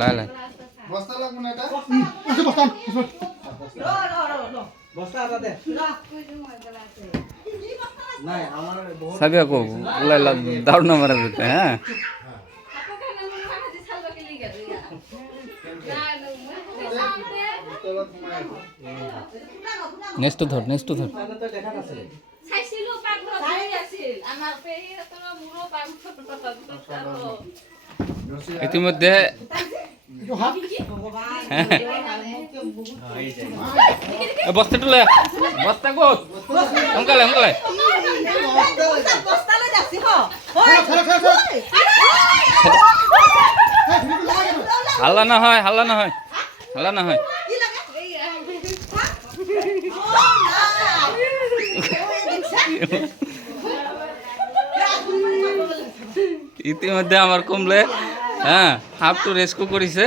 লাই লাই বস্তা লাগবে না এটা বস্তা এটা দে নাই আমার চাবি আকৌ ওলাই দাউৰ নামাৰা যাতে হা নেক্সট ধৰ দেখা আছে চাইছিলো পাকঘৰত হৈ আছিল আমাৰ পেহীহঁতৰ মোৰো পাকঘৰত ইতিমধ্যে বস্তাটো লৈ বস্তা ক'ত সোনকালে সোনকালে হাল্লা নহয় হাল্লা নহয় হাল্লা নহয় ইতিমধ্যে আমার কমলে হ্যাঁ হাফটো রেস্কিউ করেছে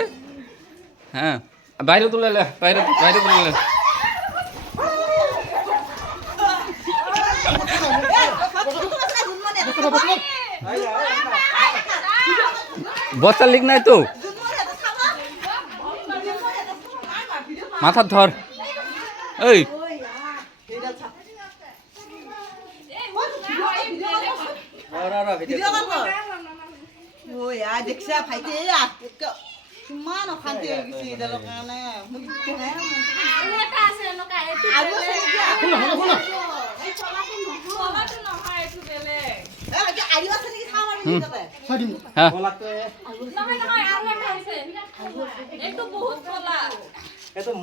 হ্যাঁ বাইরে তুলে বাইরে বাইরে তুলে বস্তা লিক নাই তো মাথা ধর এই দেখছা ভাইটি কিমান অশান্তি হৈ গৈছে এইডালৰ কাৰণে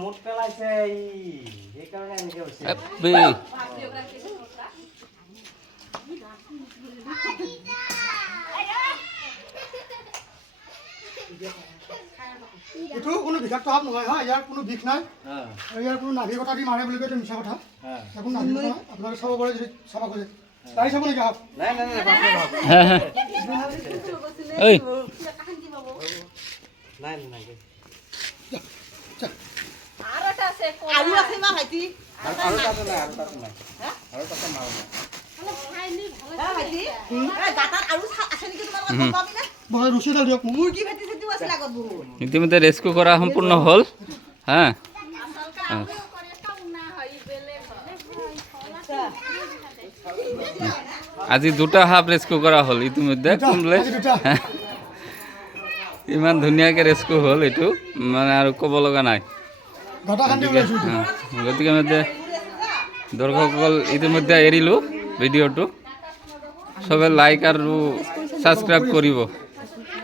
মুঠ পেলাইছে সেইকাৰণে এনেকে হৈছে এইটো কোনো বিষাক্ত সাপ নহয় হা ইয়াৰ কোনো বিষ নাই ইয়াৰ কোনো নাভি কটা দি মাৰে বুলি কয় এইটো মিছা কথা একো নাভি কটা আপোনালোকে চাব পাৰে যদি চাব খোজে তাই চাব নেকি সাপ নাই নাই নাই এই নাই নাই আৰু এটা আছে আৰু আছে মা ভাইটি আৰু তাতে নাই আৰু তাতে নাই আৰু তাতে মাৰ নাই ভাইটি গাঁতাত আৰু আছে নেকি তোমালোকৰ পাবি নে বহাই ৰছী এডাল দিয়ক মুৰ্গী ভাইটি চেতি আছিল আগত বহুত ইতিমধ্যে রেস্কিউ করা সম্পূর্ণ হল হ্যাঁ আজি দুটা হাফ রেস্কিউ করা হল ইতিমধ্যে কমলে ইমান ধুনীয়াকৈ রেস্কিউ হল এইটো মানে আৰু ক'ব লগা নাই গতিকে দৰ্শকসকল ইতিমধ্যে এৰিলোঁ ভিডিঅ'টো চবে লাইক আৰু ছাবস্ক্ৰাইব কৰিব